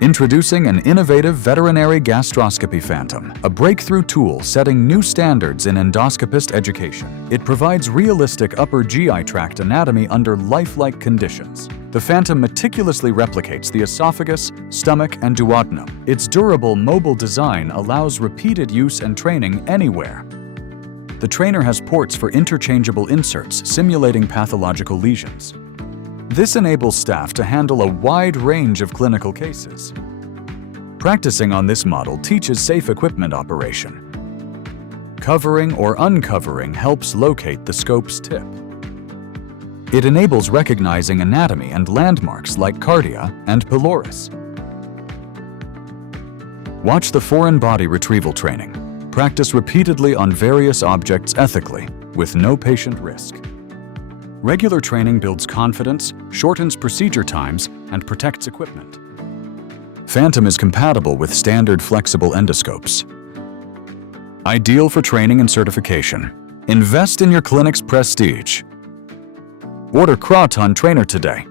Introducing an innovative veterinary gastroscopy Phantom, a breakthrough tool setting new standards in endoscopist education. It provides realistic upper GI tract anatomy under lifelike conditions. The Phantom meticulously replicates the esophagus, stomach, and duodenum. Its durable, mobile design allows repeated use and training anywhere. The trainer has ports for interchangeable inserts, simulating pathological lesions. This enables staff to handle a wide range of clinical cases. Practicing on this model teaches safe equipment operation. Covering or uncovering helps locate the scope's tip. It enables recognizing anatomy and landmarks like cardia and pylorus. Watch the foreign body retrieval training. Practice repeatedly on various objects ethically, with no patient risk. Regular training builds confidence, shortens procedure times, and protects equipment. Phantom is compatible with standard flexible endoscopes. Ideal for training and certification. Invest in your clinic's prestige. Order Kroton Trainer today.